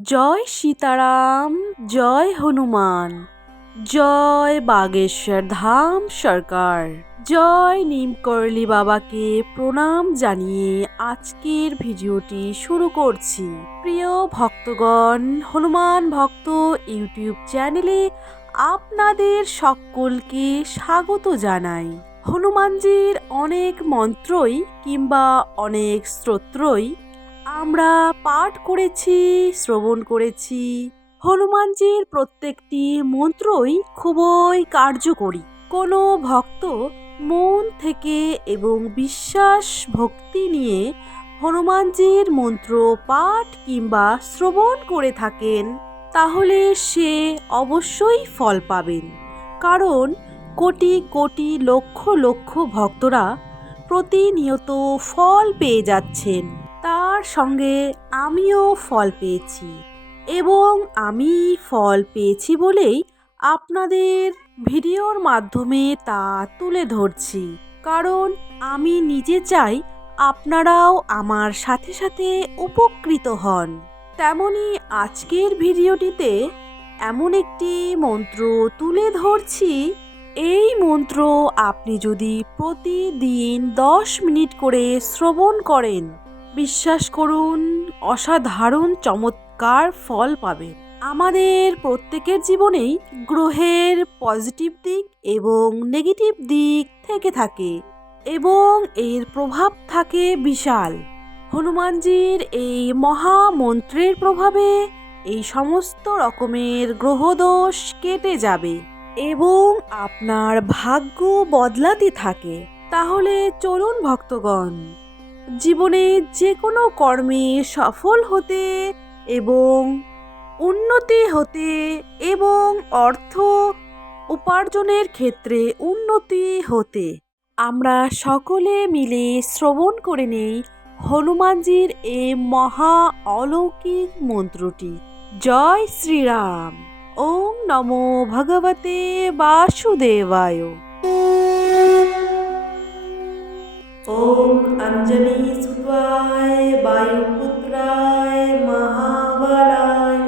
জয় সীতারাম, জয় হনুমান, জয় বাগেশ্বর ধাম সরকার, জয় নিমকরলি বাবাকে প্রণাম জানিয়ে আজকের ভিডিওটি শুরু করছি। প্রিয় ভক্তগণ, হনুমান ভক্ত ইউটিউব চ্যানেলে আপনাদের সকলকে স্বাগত জানাই। হনুমানজির অনেক মন্ত্রই কিংবা অনেক স্তোত্রই আমরা পাঠ করেছি, শ্রবণ করেছি। হনুমানজির প্রত্যেকটি মন্ত্রই খুবই কার্যকরী। কোনো ভক্ত মন থেকে এবং বিশ্বাস ভক্তি নিয়ে হনুমানজির মন্ত্র পাঠ কিংবা শ্রবণ করে থাকেন, তাহলে সে অবশ্যই ফল পাবেন। কারণ কোটি কোটি লক্ষ লক্ষ ভক্তরা প্রতিনিয়ত ফল পেয়ে যাচ্ছেন। তার সঙ্গে আমিও ফল পেয়েছি এবং আমি ফল পেয়েছি বলেই আপনাদের ভিডিওর মাধ্যমে তা তুলে ধরছি। কারণ আমি নিজে চাই আপনারাও আমার সাথে সাথে উপকৃত হন। তেমনি আজকের ভিডিওটিতে এমন একটি মন্ত্র তুলে ধরছি। এই মন্ত্র আপনি যদি প্রতিদিন 10 মিনিট করে শ্রবণ করেন, বিশ্বাস করুন অসাধারণ চমৎকার ফল পাবেন। আমাদের প্রত্যেকের জীবনেই গ্রহের পজিটিভ দিক এবং নেগেটিভ দিক থেকে থাকে এবং এর প্রভাব থাকে বিশাল। হনুমানজির এই মহামন্ত্রের প্রভাবে এই সমস্ত রকমের গ্রহদোষ কেটে যাবে এবং আপনার ভাগ্য বদলাতে থাকে। তাহলে চলুন ভক্তগণ, জীবনে যে কোনো কর্মে সফল হতে এবং উন্নতি হতে এবং অর্থ উপার্জনের ক্ষেত্রে উন্নতি হতে আমরা সকলে মিলে শ্রবণ করে নেই হনুমানজির এই মহা অলৌকিক মন্ত্রটি। জয় শ্রীরাম। ওম নমো ভগবতে বাসুদেবায়। ওম অঞ্জলি সুতায় বায়ুপুত্রায় মহাবলায়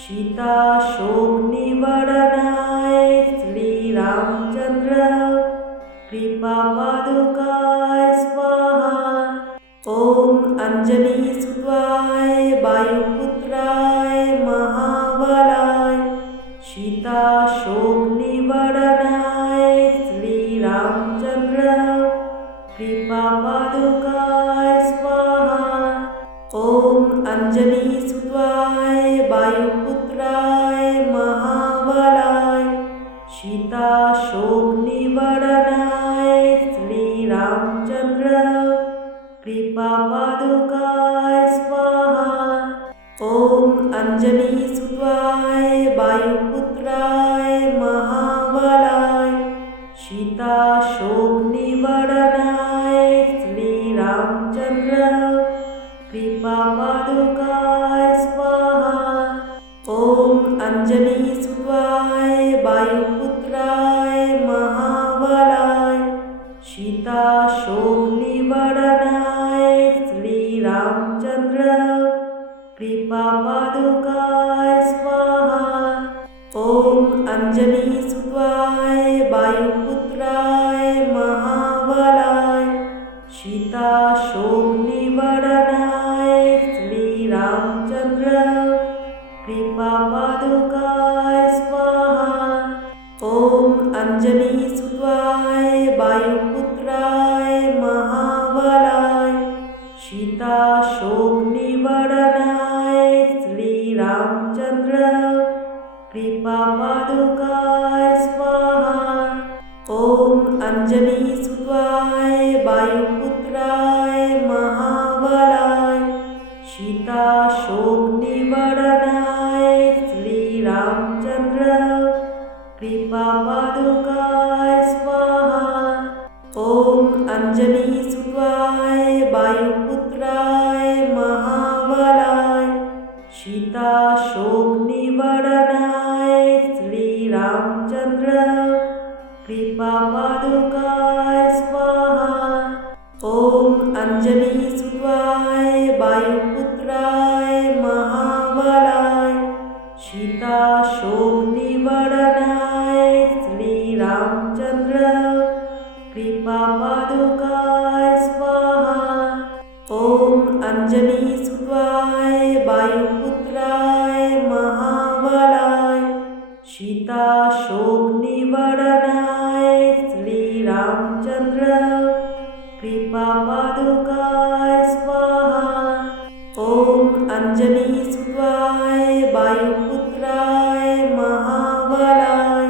সীতা শোক নিবারণায় শ্রীরামচন্দ্র কৃপা পাদুকায় স্বাহা। ওম অঞ্জলি সুতায় বায়ুপুত্রায় মহাবলায় সীতা শোক নিবারণায় শ্রীরামচন্দ্র কৃপা পাদুকায় স্বাহা। ওম অঞ্জলি সুতায় বায়ুপুত্রায় মহাবলায় সীতা শোক নিবারণায় শ্রীরামচন্দ্র কৃপা পাদুকায় স্বাহা। ওম অঞ্জলি সুতায় বায়ুপুত্রায় মহাবলায় সীতা শোক নিবারণায় শ্রীরামচন্দ্র কৃপা পাদুকায় স্বাহা। ওম অঞ্জলি সুতায় বায়ুপুত্রায় মহাবলায় সীতা শোক নিবারণায় শ্রীরামচন্দ্র কৃপা পাদুকায় স্বাহা। ওম অঞ্জলি সুতায় বায়ুপুত্রায় মহাবলায় সীতা শোক নিবারণায় শ্রীরামচন্দ্র কৃপা পাদুকায় স্বাহা। ওম অঞ্জলি সুতায় বায়ুপুত্রায় মহাবলায় সীতা শোক নিবারণায় শ্রীরামচন্দ্র কৃপা পাদুকায় স্বাহা। ওম অঞ্জলি সুতায় বায়ুপুত্রায় মহাবলায় সীতা শোক নিবারণায় শ্রীরামচন্দ্র কৃপা পাদুকায় স্বাহা। ওম অঞ্জলি সুতায় বায়ুপুত্রায় মহাবলায় সীতা শোক নিবারণায় শ্রীরামচন্দ্র কৃপা পাদুকায় স্বাহা। ওম অঞ্জলি সুতায় বায়ুপুত্রায় মহাবলায় सीता शोक निवारणाय श्री रामचंद्र कृपा पादुकाय स्वाहा। ओम अंजनी सुताय वायुपुत्राय महाबलाय सीता शोक निवारणाय श्री रामचंद्र कृपा पादुकाय स्वाहा। ओम अंजनी सुताय वायुपुत्राय महाबलाय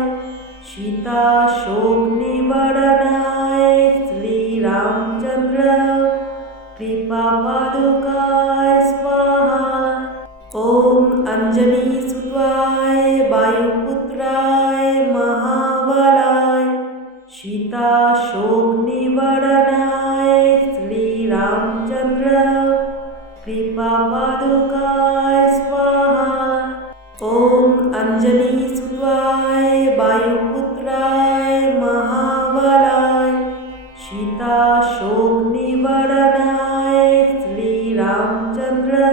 सीता शोक निवारणाय श्री रामचंद्र कृपा पादुकाय स्वाहा। ओम अंजनी सुताय वायुपुत्राय महाबलाय सीता शोक निवारणाय श्री रामचंद्र कृपा पादुकाय स्वाहा। ओम अंजनी सुताय वायुपुत्राय महाबलाय सीता शोक निवारणाय श्री रामचंद्र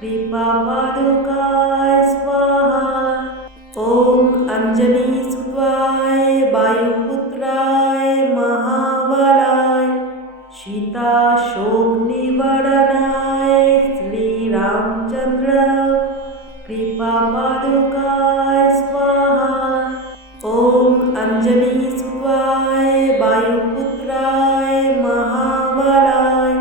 कृपा पादुकाय स्वाहा। ओम अंजनी सुताय वायुपुत्राय महाबलाय सीता शोक निवारणाय श्री रामचंद्र कृपा पादुकाय स्वाहा। ओम अंजनी सुताय वायुपुत्राय महाबलाय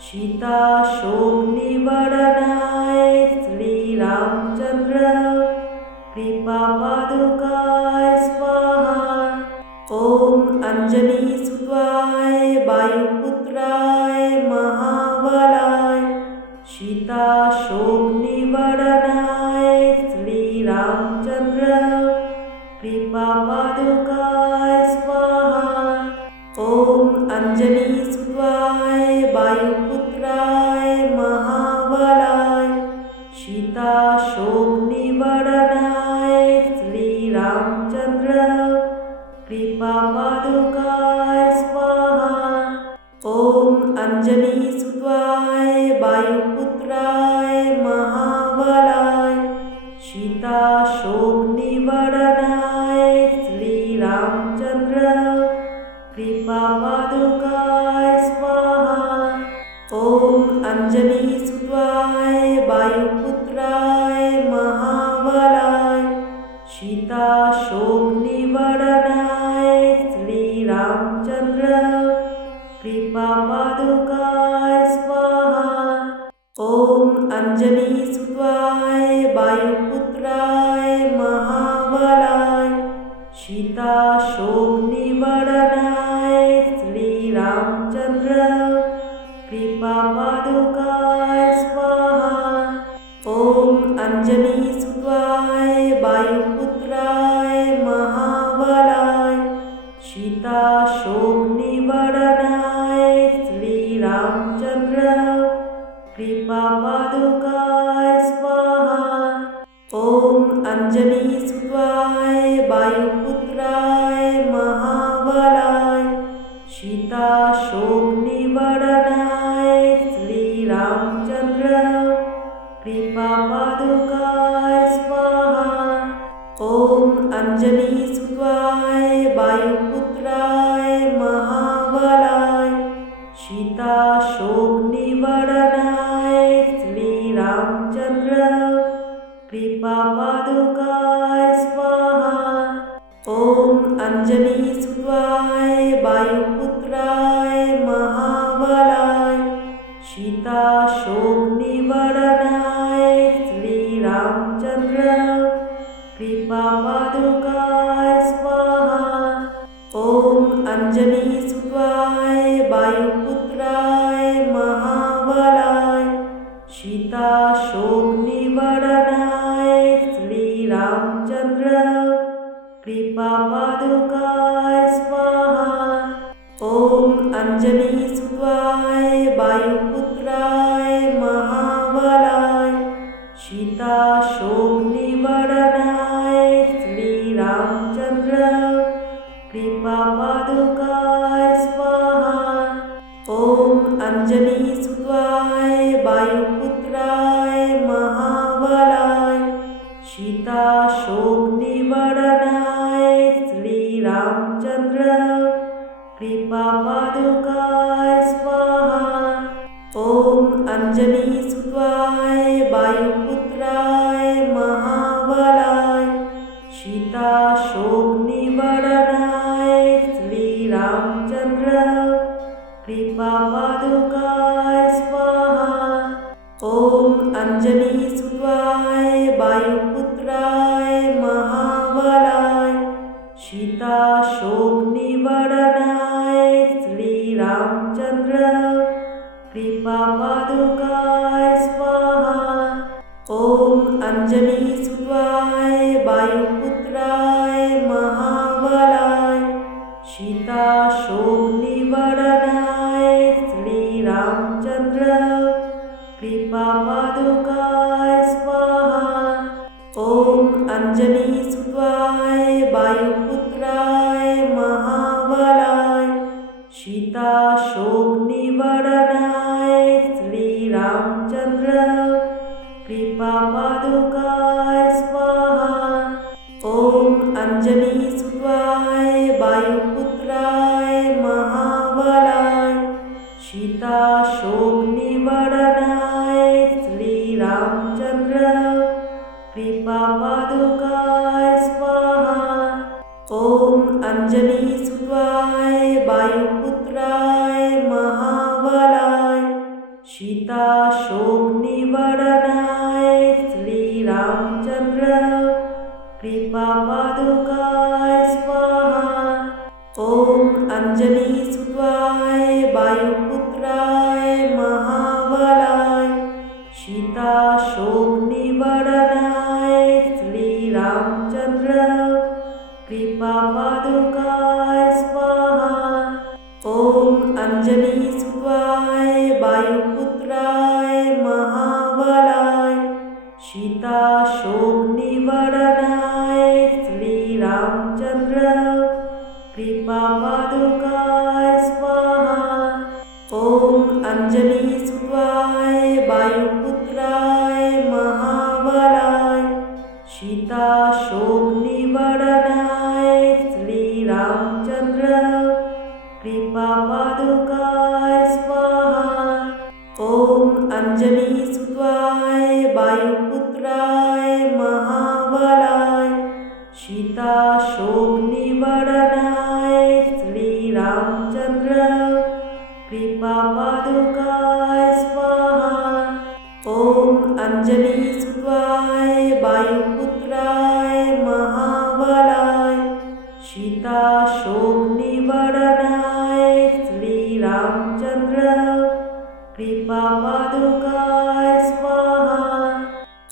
सीता शोक निवारणाय श्री रामचंद्र कृपा पादुकाय स्वाहा। ओम अंजनी सुताय वायुपुत्राय महाबलाय सीता शोक निवारणाय श्री रामचंद्र कृपा पादुकाय स्वाहा। ओम अंजनी सुताय वायुपुत्राय महाबलाय सीता शोक निवारणाय श्री रामचंद्र कृपा पादुकाय स्वाहा। ओम अंजनी सुताय वायुपुत्राय महाबलाय सीता शोक निवारणाय श्री रामचंद्र कृपा पादुकाय स्वाहा। ओम अंजनी सुताय वायुपुत्राय महाबलाय सीता शोक निवारणाय श्री रामचंद्र कृपा पादुकाय स्वाहा। ओम अंजनी सुताय वायुपुत्राय महाबलाय सीता शोक निवारणाय श्री रामचंद्र कृपा पादुकाय स्वाहा। ओम अंजनी सुताय वायुपुत्राय महाबलाय सीता शोक निवारणाय श्री रामचंद्र कृपा पादुकाय स्वाहा। ओम अंजनी सुताय वायुपुत्राय महाबलाय सीता शोक निवारणाय श्री रामचंद्र कृपा पादुकाय स्वाहा। ओम अंजनी सुताय वायुपुत्राय महाबलाय सीता शोक निवारणाय श्री रामचंद्र कृपा पादुकाय स्वाहा। ओम अंजनी सुताय वायुपुत्राय महाबलाय सीता शोक निवारणाय श्री रामचंद्र कृपा पादुकाय स्वाहा। ओम अंजनी सुताय वायुपुत्राय महाबलाय सीता शोक निवारणाय श्री रामचंद्र कृपा पादुकाय स्वाहा। ओम अंजनी सुताय वायुपुत्राय महाबलाय सीता शोक निवारणाय श्री रामचंद्र कृपा पादुकाय स्वाहा। ओम अंजनी सुताय वायुपुत्राय महाबलाय सीता सीता शोक निवारणाय श्री रामचंद्र कृपा पादुकाय स्वाहा। ओम अंजनी सुताय वायुपुत्राय महाबलाय सीता शोक निवारणाय श्री रामचंद्र कृपा पादुकाय स्वाहा। ओम अंजनी सुताय वायुपुत्राय महाबलाय सीता शोक निवारणाय श्री रामचंद्र कृपा पादुकाय स्वाहा। ओम अंजनी सुताय वायुपुत्राय महाबलाय सीता शोक निवारणाय श्री रामचंद्र कृपा पादुकाय स्वाहा। ओम अंजनी सुताय वायुपुत्राय महाबलाय सीता शोक निवारणाय श्री रामचंद्र कृपा पादुकाय स्वाहा। ओम अंजनी सुताय वायुपुत्राय महाबलाय सीता शोक निवारणाय श्री रामचंद्र कृपा पादुकाय स्वाहा। ओम अंजनी सुताय वायुपुत्राय महाबलाय सीता शोक निवारणाय श्री रामचंद्र कृपा पादुकाय स्वाहा। ओम अंजनी सुताय वायुपुत्राय महाबलाय सीता शोक निवारणाय श्री रामचंद्र कृपा पादुकाय स्वाहा। ओम अंजनी सुताय वायुपुत्राय महाबलाय सीता शोक निवारणाय श्री रामचंद्र कृपा पादुकाय स्वाहा। ओम अंजनी सुताय वायुपुत्राय महाबलाय सीता शोक निवारणाय श्री रामचंद्र कृपा पादुकाय स्वाहा। ओम अंजनी सुताय वायुपुत्राय महाबलाय सीता शोक निवारणाय श्री रामचंद्र कृपा पादुकाय स्वाहा। ओम अंजनी सुताय वायुपुत्राय महाबलाय सीता शोक निवारणाय श्री रामचंद्र कृपा पादुकाय स्वाहा।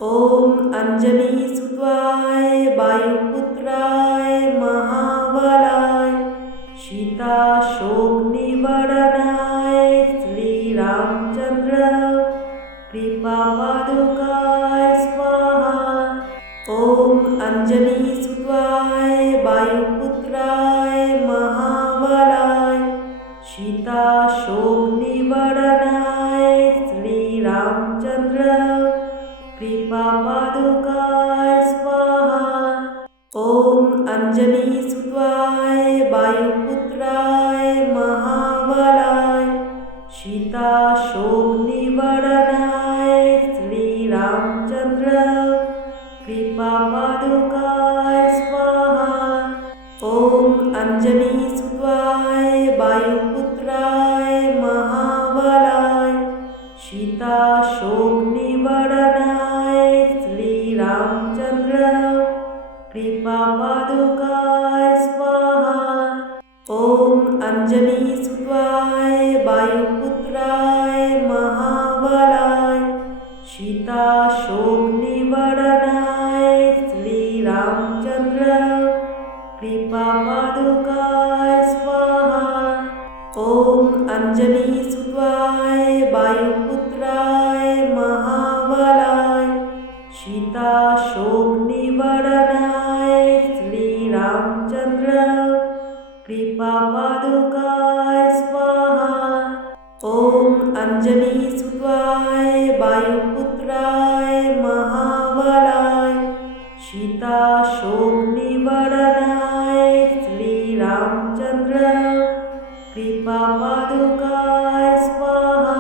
ओम अंजनी सुताय वायुपुत्राय महाबलाय सीता शोक निवारणाय श्री रामचंद्र कृपा पादुकाय स्वाहा। ओम अंजनी सुताय वायुपुत्राय महाबलाय सीता शोक निवारणाय श्री रामचंद्र कृपा पादुकाय स्वाहा। ओम अंजनी सुताय वायुपुत्राय महाबलाय सीता शोक निवारणाय श्री रामचंद्र कृपा पादुकाय स्वाहा। ओम अंजनी सुताय वायुपुत्राय महाबलाय सीता शोक निवारणाय श्री रामचंद्र कृपा पादुकाय स्वाहा। ओम अंजनी सुताय वायुपुत्राय महाबलाय सीता शोक निवारणाय श्री रामचंद्र कृपा पादुकाय स्वाहा। ओम अंजनी सुताय वायुपुत्राय महाबलाय सीता शोक निवारणाय श्री रामचंद्र कृपा पादुकाय स्वाहा। ओम अंजनी सुताय वायुपुत्राय महाबलाय सीताशोकनिवारणाय श्रीरामचन्द्र कृपापादुकाय स्वाहा।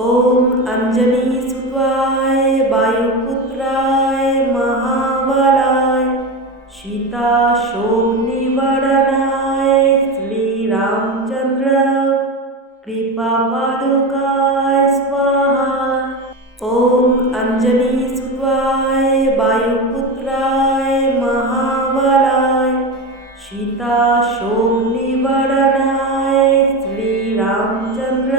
ॐ अंजनीसुताय वायुपुत्राय महाबलाय सीताशोकनिवारणाय श्रीरामचन्द्र कृपापादुकाय स्वाहा। ॐ अंजनीसुताय वायुपुत्राय महाबलाय सीताशोकनिवारणाय श्रीरामचन्द्र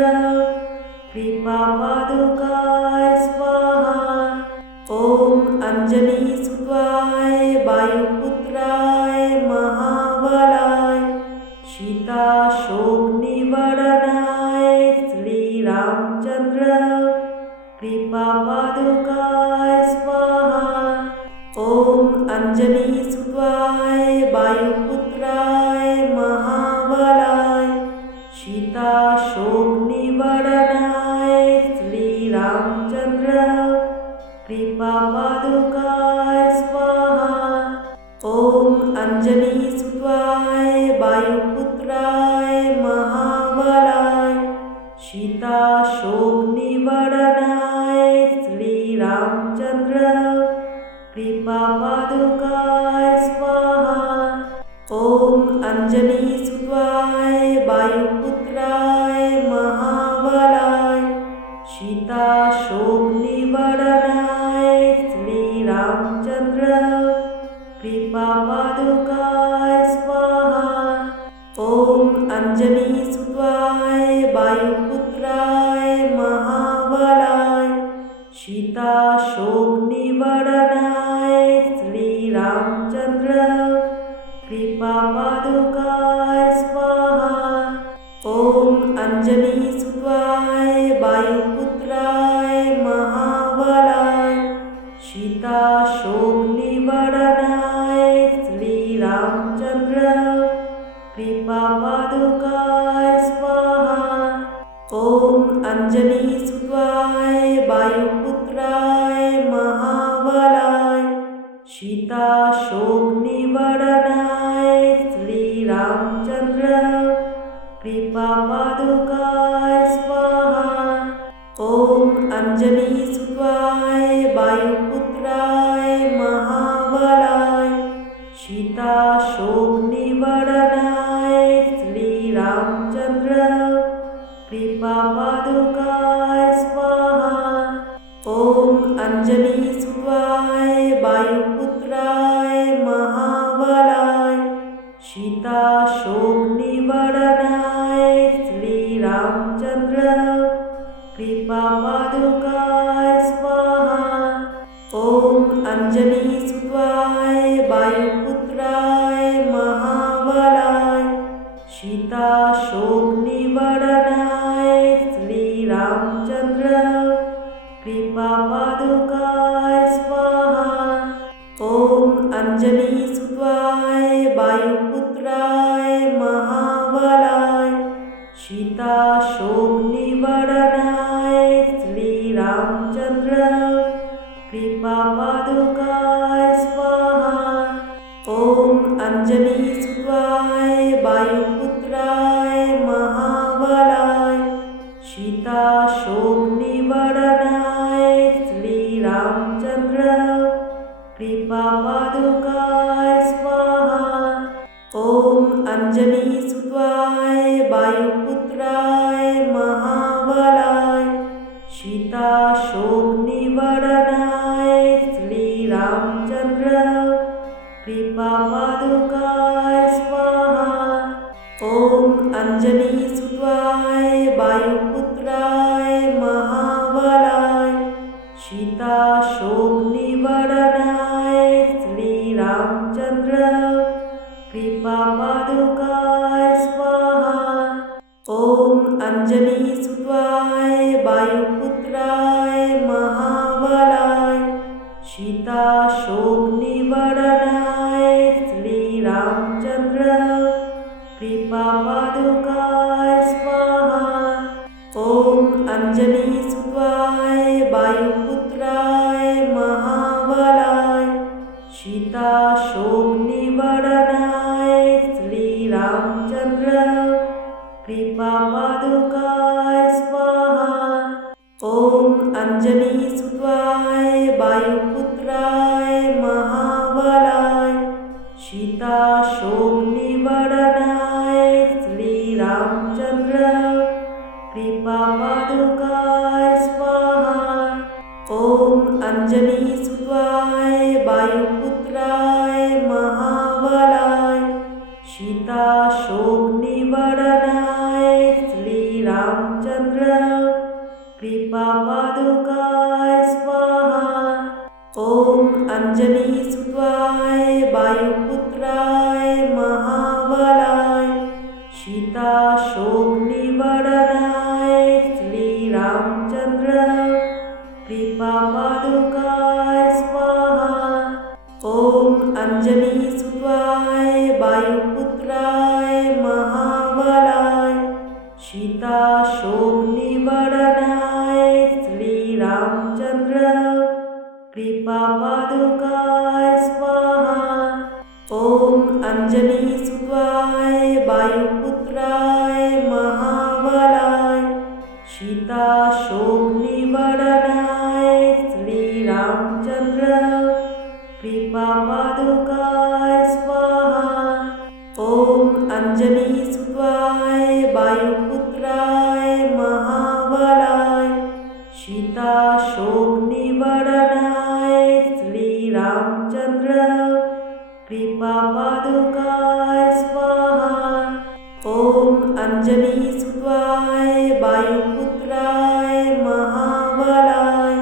कृपापादुकाय स्वाहा। ॐ अंजनीसुताय वायुपुत्राय महाबलाय सीताशोकनिवारणाय श्रीरामचन्द्र कृपापादुकाय स्वाहा। ॐ अंजनीसुताय वायुपुत्राय महाबलाय सीताशोकनिवारणाय श्रीरामचन्द्र कृपापादुकाय स्वाहा। ॐ अंजनीसुताय वायुपुत्राय महाबलाय सीताशोकनिवारणाय श्रीरामचन्द्र कृपापादुकाय स्वाहा। ॐ अंजनीसुताय वायुपुत्राय महाबलाय सीताशोकनिवारणाय श्रीरामचन्द्र कृपापादुकाय स्वाहा। ॐ अंजनीसुताय वायुपुत्राय महाबलाय सीताशोकनिवारणाय श्रीरामचन्द्र कृपापादुकाय स्वाहा। ॐ अंजनीसुताय वायुपुत्राय महाबलाय सीताशोकनिवारणाय श्रीरामचन्द्र कृपापादुकाय स्वाहा। ॐ अंजनीसुताय वायुपुत्राय महाबलाय सीताशोकनिवारणाय श्रीरामचन्द्र कृपापादुकाय स्वाहा। ॐ अंजनीसुताय वायुपुत्राय महाबलाय सीताशोकनिवारणाय श्रीरामचन्द्र कृपापादुकाय स्वाहा। ॐ अंजनीसुताय वायुपुत्राय महाबलाय सीताशोकनिवारणाय श्रीरामचन्द्र कृपापादुकाय स्वाहा। ॐ अंजनीसुताय वायुपुत्राय महाबलाय सीताशोकनिवारणाय श्रीरामचन्द्र कृपापादुकाय स्वाहा। ॐ अंजनीसुताय वायुपुत्राय महाबलाय सीताशोकनिवारणाय श्रीरामचन्द्र कृपापादुकाय स्वाहा। ॐ अंजनीसुताय वायुपुत्राय महाबलाय सीताशोकनिवारणाय श्रीरामचन्द्र कृपापादुकाय स्वाहा। ॐ अंजनीसुताय वायुपुत्राय महाबलाय सीताशोकनिवारणाय श्रीरामचन्द्र कृपापादुकाय स्वाहा। ॐ अंजनीसुताय वायुपुत्राय महाबलाय सीताशोकनिवारणाय श्रीरामचन्द्र कृपापादुकाय स्वाहा। ॐ अंजनीसुताय वायुपुत्राय महाबलाय सीताशोकनिवारणाय श्रीरामचन्द्र कृपापादुकाय स्वाहा। ॐ अंजनीसुताय वायुपुत्राय महाबलाय सीताशोकनिवारणाय श्रीरामचन्द्र कृपापादुकाय स्वाहा। ॐ अंजनीसुताय वायुपुत्राय महाबलाय सीताशोकनिवारणाय श्रीरामचन्द्र कृपापादुकाय स्वाहा। ॐ अंजनीसुताय वायुपुत्राय महाबलाय सीताशोकनिवारणाय श्रीरामचन्द्र कृपापादुकाय स्वाहा। ॐ अंजनीसुताय वायुपुत्राय महाबलाय सीताशोकनिवारणाय श्रीरामचन्द्र कृपापादुकाय स्वाहा। ॐ अंजनीसुताय वायुपुत्राय महाबलाय सीताशोकनिवारणाय श्रीरामचन्द्र कृपापादुकाय स्वाहा। ॐ अंजनीसुताय वायुपुत्राय महाबलाय सीताशोकनिवारणाय श्रीरामचन्द्र कृपापादुकाय स्वाहा। ॐ अंजनीसुताय वायुपुत्राय महाबलाय सीताशोकनिवारणाय श्रीरामचन्द्र कृपापादुकाय स्वाहा। ॐ अंजनीसुताय वायुपुत्राय महाबलाय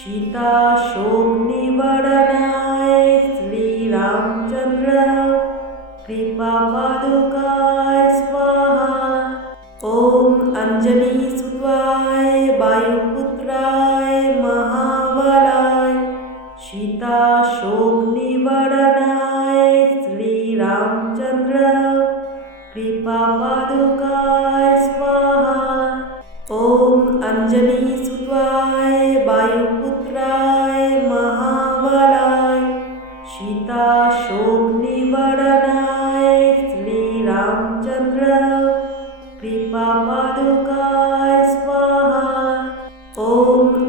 सीताशोकनिवारणाय श्रीरामचन्द्र कृपापादुकाय स्वाहा। ॐ अंजनीसुताय वायुपुत्राय महाबलाय सीताशोकनिवारणाय श्रीरामचन्द्र कृपापादुकाय स्वाहा। ॐ अंजनीसुताय वायुपुत्राय महाबलाय सीताशोकनिवारणाय श्रीरामचन्द्र कृपापादुकाय स्वाहा। ॐ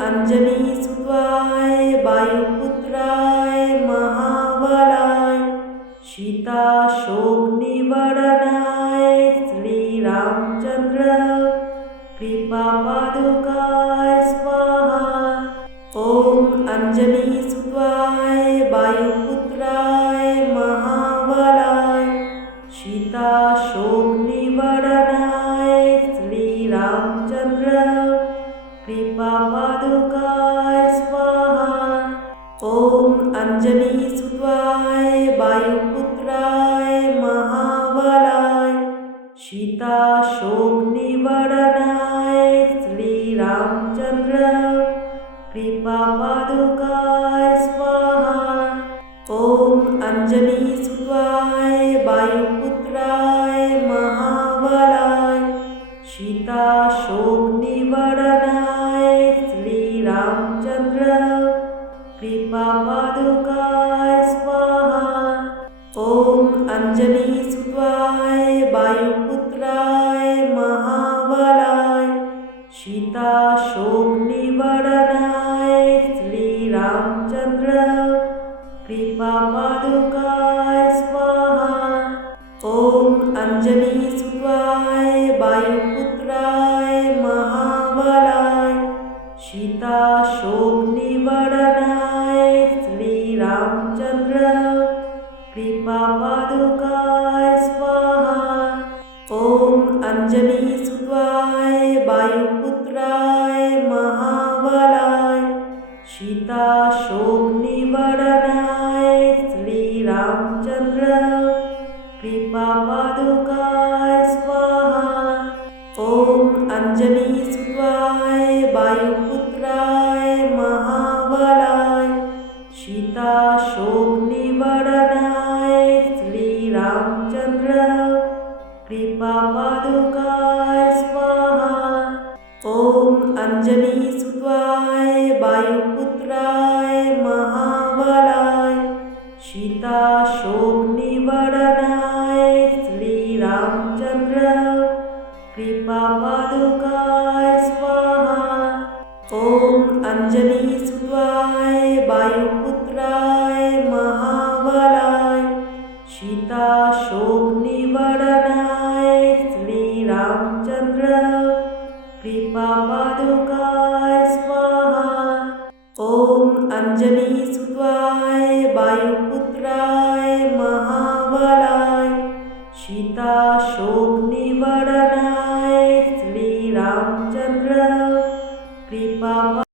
अंजनीसुताय वायुपुत्राय महाबलाय सीताशोकनिवारणाय श्रीरामचन्द्र कृपापादुकाय स्वाहा। ॐ अंजनीसुताय वायुपुत्राय महाबलाय सीताशोकनिवारणाय श्रीरामचन्द्र कृपापादुकाय स्वाहा। ॐ अंजनीसुताय वायुपुत्राय महाबलाय सीताशोकनिवारणाय श्रीरामचन्द्र कृपापादुकाय स्वाहा। ॐ अंजनीसुताय वायुपुत्राय महाबलाय सीताशोकनिवारणाय श्रीरामचन्द्र कृपापादुकाय स्वाहा। ॐ अंजनीसुताय वायुपुत्राय महाबलाय सीताशोकनिवारणाय श्रीरामचन्द्र कृपापादुकाय स्वाहा। ॐ अंजनीसुताय वायुपुत्राय महाबलाय सीताशोकनिवारणाय श्रीरामचन्द्र कृपापादुकाय स्वाहा। ॐ अंजनीसुताय वायुपुत्राय महाबलाय सीताशोकनिवारणाय श्रीरामचन्द्र कृपापादुकाय स्वाहा। ॐ अंजनीसुताय वायुपुत्राय महाबलाय सीताशोकनिवारणाय श्रीरामचन्द्र कृपापादुकाय स्वाहा। ॐ अंजनीसुताय वायुपुत्राय महाबलाय सीता शोक निवारणाय श्री रामचंद्र कृपा पादुकाय स्वाहा। ओम अंजनी सुताय वायुपुत्राय महाबलाय सीता शोक निवारणाय श्री रामचंद्र कृपा पादुकाय स्वाहा। ओम अंजनी सुताय वायुपुत्राय